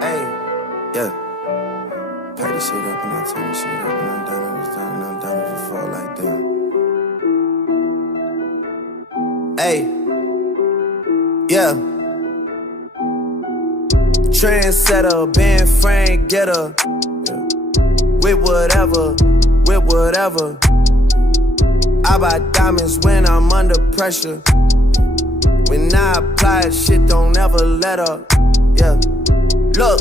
Hey, yeah. Pack this shit up and I turn this shit up and I'm down on this down and I'm down if it fall like that. Hey, yeah. Trendsetter, bend frame getter. Yeah. With whatever. I buy diamonds when I'm under pressure. When I apply, shit don't ever let up. Yeah. Look,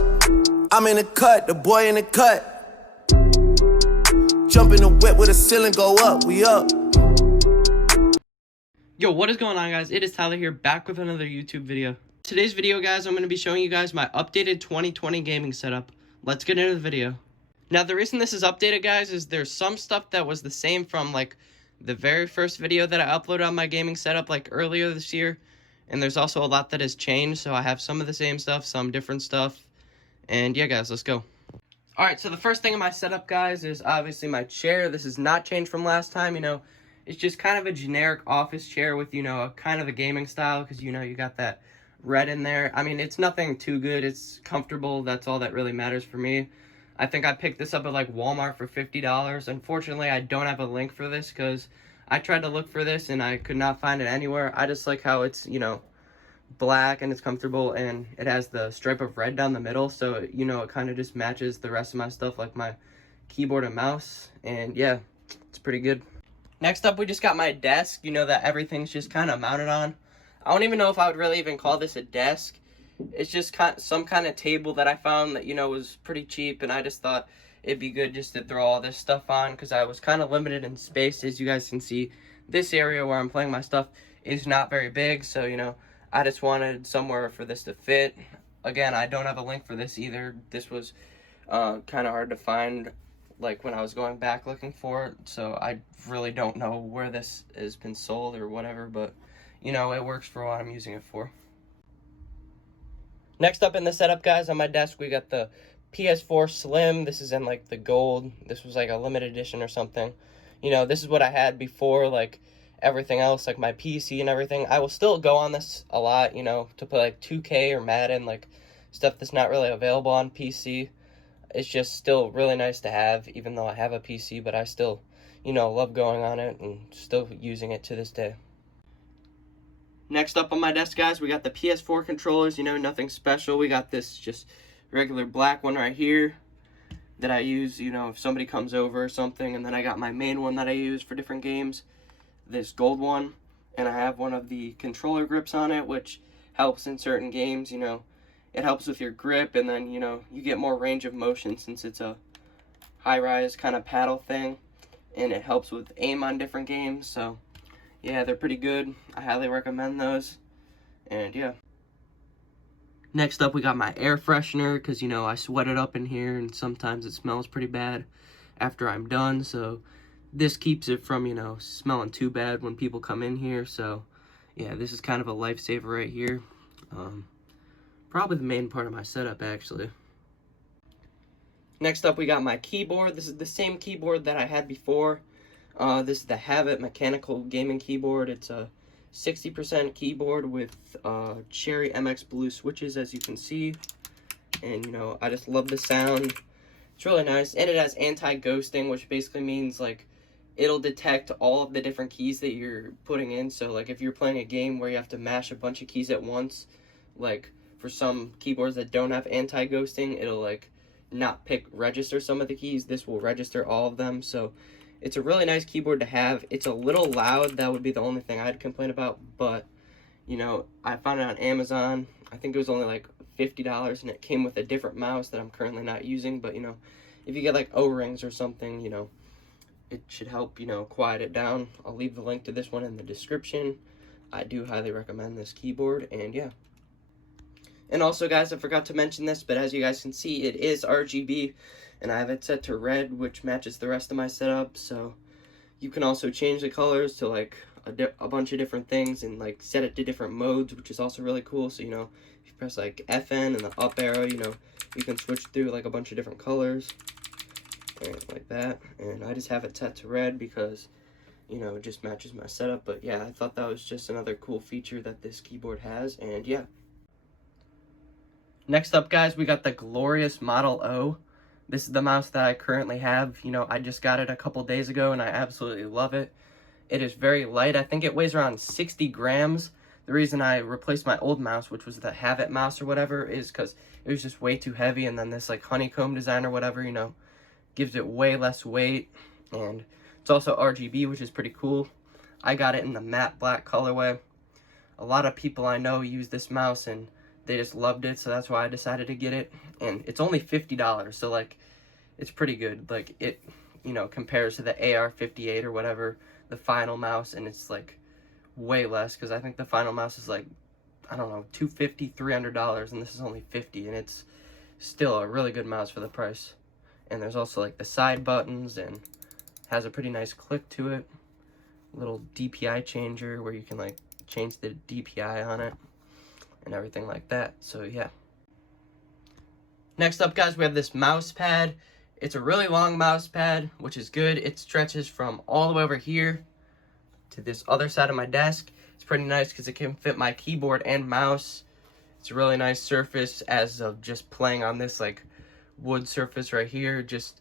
I'm in the cut, the boy in the cut. Jump in the whip with a ceiling, go up, we up. Yo, what is going on, guys? It is Tyler here, back with another YouTube video. Today's video, guys, I'm going to be showing you guys my updated 2020 gaming setup. Let's get into the video. Now, the reason this is updated, guys, is there's some stuff that was the same from, like, the very first video that I uploaded on my gaming setup, like, earlier this year. And there's also a lot that has changed, so I have some of the same stuff, some different stuff. And yeah, guys, let's go. Alright, so the first thing in my setup, guys, is obviously my chair. This has not changed from last time, you know. It's just kind of a generic office chair with, you know, a kind of a gaming style, because, you know, you got that red in there. I mean, it's nothing too good. It's comfortable. That's all that really matters for me. I think I picked this up at, like, Walmart for $50. Unfortunately, I don't have a link for this, because I tried to look for this, and I could not find it anywhere. I just like how it's, you know, black, and it's comfortable, and it has the stripe of red down the middle, so, you know, it kind of just matches the rest of my stuff, like my keyboard and mouse, and yeah, it's pretty good. Next up, we just got my desk, you know, that everything's just kind of mounted on. I don't even know if I would really even call this a desk. It's just some kind of table that I found that, you know, was pretty cheap, and I just thought it'd be good just to throw all this stuff on, because I was kind of limited in space. As you guys can see, this area where I'm playing my stuff is not very big, so, you know, I just wanted somewhere for this to fit. Again, I don't have a link for this either. This was kind of hard to find, like, when I was going back looking for it, so I really don't know where this has been sold or whatever, but, you know, it works for what I'm using it for. Next up in the setup, guys, on my desk, we got the PS4 Slim. This is in, like, the gold. This was, like, a limited edition or something. You know, this is what I had before, like, everything else, like my PC and everything. I will still go on this a lot, you know, to play, like, 2K or Madden, like, stuff that's not really available on PC. It's just still really nice to have, even though I have a PC, but I still, you know, love going on it and still using it to this day. Next up on my desk, guys, we got the PS4 controllers, you know, nothing special. We got this just regular black one right here that I use, you know, if somebody comes over or something. And then I got my main one that I use for different games, this gold one. And I have one of the controller grips on it, which helps in certain games, you know. It helps with your grip, and then, you know, you get more range of motion since it's a high-rise kind of paddle thing. And it helps with aim on different games, so yeah, they're pretty good. I highly recommend those. And yeah. Next up, we got my air freshener, because, you know, I sweat it up in here, and sometimes it smells pretty bad after I'm done. So this keeps it from, you know, smelling too bad when people come in here. So yeah, this is kind of a lifesaver right here. Probably the main part of my setup, actually. Next up, we got my keyboard. This is the same keyboard that I had before. This is the Habit mechanical gaming keyboard. It's a 60% keyboard with Cherry MX Blue switches, as you can see. And, you know, I just love the sound. It's really nice. And it has anti-ghosting, which basically means, like, it'll detect all of the different keys that you're putting in. So, like, if you're playing a game where you have to mash a bunch of keys at once, like, for some keyboards that don't have anti-ghosting, it'll, like, not register some of the keys. This will register all of them. So it's a really nice keyboard to have. It's a little loud. That would be the only thing I'd complain about. But, you know, I found it on Amazon. I think it was only like $50, and it came with a different mouse that I'm currently not using. But, you know, if you get like O-rings or something, you know, it should help, you know, quiet it down. I'll leave the link to this one in the description. I do highly recommend this keyboard, and yeah. And also, guys, I forgot to mention this, but as you guys can see, it is RGB, and I have it set to red, which matches the rest of my setup. So you can also change the colors to, like, a bunch of different things, and, like, set it to different modes, which is also really cool. So, you know, if you press, like, FN and the up arrow, you know, you can switch through, like, a bunch of different colors, and like that. And I just have it set to red because, you know, it just matches my setup. But yeah, I thought that was just another cool feature that this keyboard has, and yeah. Next up, guys, we got the glorious Model O. This is the mouse that I currently have. You know, I just got it a couple days ago and I absolutely love it. It is very light. I think it weighs around 60 grams. The reason I replaced my old mouse, which was the Have It mouse or whatever, is because it was just way too heavy, and then this like honeycomb design or whatever, you know, gives it way less weight. And it's also RGB, which is pretty cool. I got it in the matte black colorway. A lot of people I know use this mouse and they just loved it, so that's why I decided to get it. And it's only $50, so like it's pretty good. Like it, you know, compares to the AR58 or whatever, the final mouse, and it's like way less, because I think the final mouse is like, I don't know, $250, $300, and this is only $50, and it's still a really good mouse for the price. And there's also like the side buttons, and has a pretty nice click to it. Little DPI changer where you can like change the DPI on it and everything like that. So yeah. Next up, guys, we have this mouse pad. It's a really long mouse pad, which is good. It stretches from all the way over here to this other side of my desk. It's pretty nice because it can fit my keyboard and mouse. It's a really nice surface as of just playing on this like wood surface right here. Just,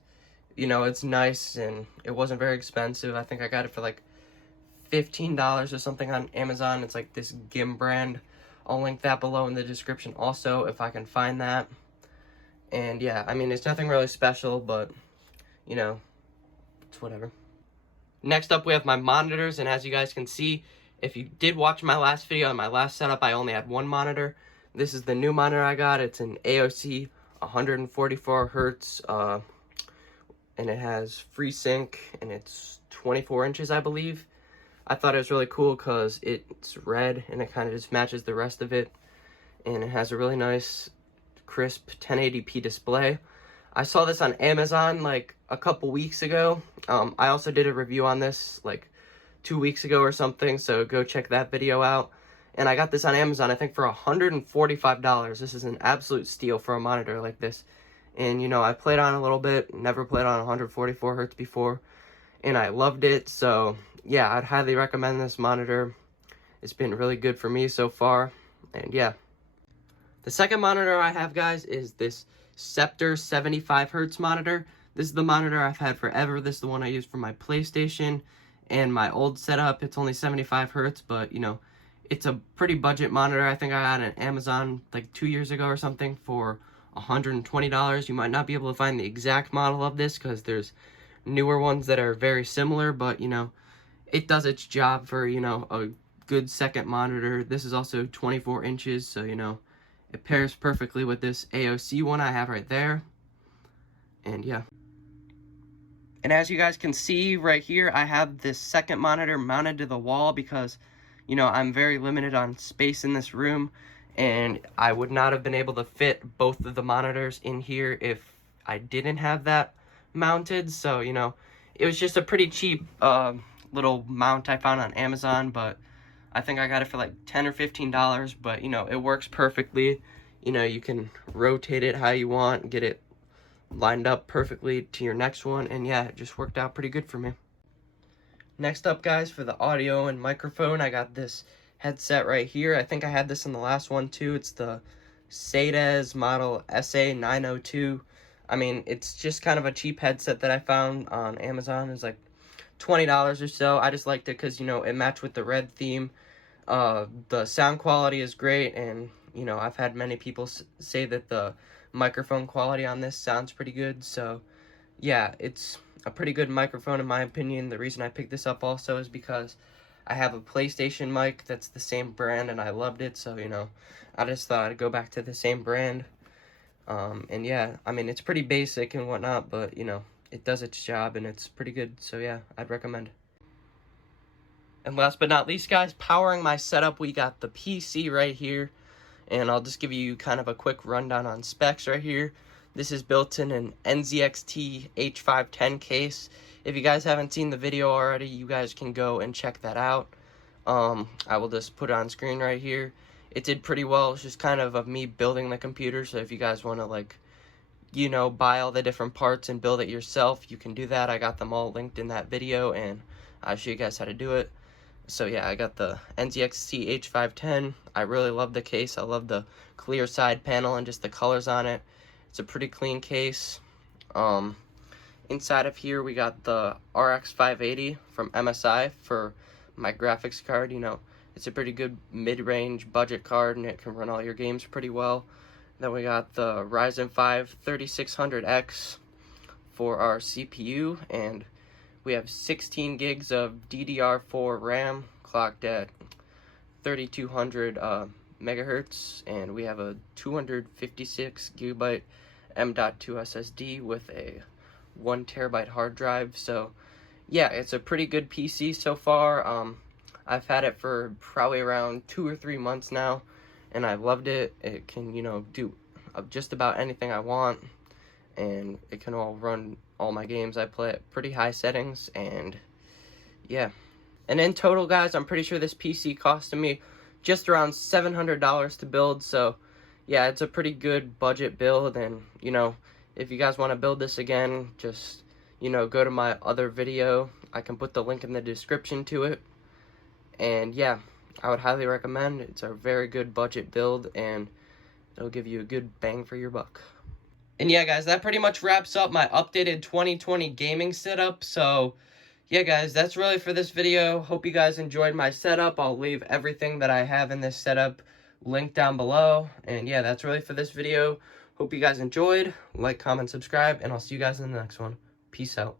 you know, it's nice, and it wasn't very expensive. I think I got it for like $15 or something on Amazon. It's like this GIM brand. I'll link that below in the description also if I can find that. And yeah, I mean, it's nothing really special, but you know, it's whatever. Next up, we have my monitors, and as you guys can see, if you did watch my last video on my last setup, I only had one monitor. This is the new monitor I got. It's an AOC 144 hertz, and it has FreeSync, and it's 24 inches, I believe. I thought it was really cool because it's red, and it kind of just matches the rest of it, and it has a really nice, crisp 1080p display. I saw this on Amazon like a couple weeks ago. I also did a review on this like 2 weeks ago or something, so go check that video out. And I got this on Amazon, I think, for $145. This is an absolute steal for a monitor like this. And you know, I played on a little bit, never played on 144 hertz before, and I loved it. So yeah, I'd highly recommend this monitor. It's been really good for me so far. And yeah, the second monitor I have, guys, is this Sceptre 75 hertz monitor. This is the monitor I've had forever. This is the one I use for my PlayStation and my old setup. It's only 75 hertz, but you know, it's a pretty budget monitor. I think I got it on Amazon like 2 years ago or something for $120. You might not be able to find the exact model of this because there's newer ones that are very similar, but you know, it does its job for, you know, a good second monitor. This is also 24 inches, so you know, it pairs perfectly with this AOC one I have right there. And yeah. And as you guys can see right here, I have this second monitor mounted to the wall because, you know, I'm very limited on space in this room, and I would not have been able to fit both of the monitors in here if I didn't have that mounted. So, you know, it was just a pretty cheap little mount I found on Amazon, but I think I got it for like $10 or $15, but you know, it works perfectly. You know, you can rotate it how you want, get it lined up perfectly to your next one, and yeah, it just worked out pretty good for me. Next up, guys, for the audio and microphone, I got this headset right here. I think I had this in the last one too. It's the Sades model SA902. I mean, it's just kind of a cheap headset that I found on Amazon. It's like $20 or so. I just liked it because, you know, it matched with the red theme. The sound quality is great, and you know, I've had many people say that the microphone quality on this sounds pretty good. So yeah, it's a pretty good microphone in my opinion. The reason I picked this up also is because I have a PlayStation mic that's the same brand and I loved it, so you know, I just thought I'd go back to the same brand. And yeah, I mean, it's pretty basic and whatnot, but you know, it does its job and it's pretty good, so yeah, I'd recommend. And last but not least, guys, powering my setup, we got the PC right here, and I'll just give you kind of a quick rundown on specs right here. This is built in an NZXT H510 case. If you guys haven't seen the video already, you guys can go and check that out. I will just put it on screen right here. It did pretty well. It's just kind of me building the computer, so if you guys want to, like, you know, buy all the different parts and build it yourself, you can do that. I got them all linked in that video, and I'll show you guys how to do it. So yeah, I got the NZXT H510. I really love the case. I love the clear side panel and just the colors on it. It's a pretty clean case. Inside of here we got the RX 580 from MSI for my graphics card. You know, it's a pretty good mid-range budget card and it can run all your games pretty well. Then we got the Ryzen 5 3600X for our CPU, and we have 16 gigs of Ddr4 Ram clocked at 3200 megahertz, and we have a 256 gigabyte M.2 SSD with a 1 terabyte hard drive. So yeah, it's a pretty good PC so far. I've had it for probably around 2 or 3 months now, and I've loved it. It can, you know, do just about anything I want, and it can all run all my games I play at pretty high settings. And yeah, and in total, guys, I'm pretty sure this PC costed me just around $700 to build. So yeah, it's a pretty good budget build. And you know, if you guys want to build this again, just, you know, go to my other video. I can put the link in the description to it. And yeah, I would highly recommend. It's a very good budget build, and it'll give you a good bang for your buck. And yeah, guys, that pretty much wraps up my updated 2020 gaming setup. So yeah, guys, that's really for this video. Hope you guys enjoyed my setup. I'll leave everything that I have in this setup linked down below. And yeah, that's really for this video. Hope you guys enjoyed. Like, comment, subscribe, and I'll see you guys in the next one. Peace out.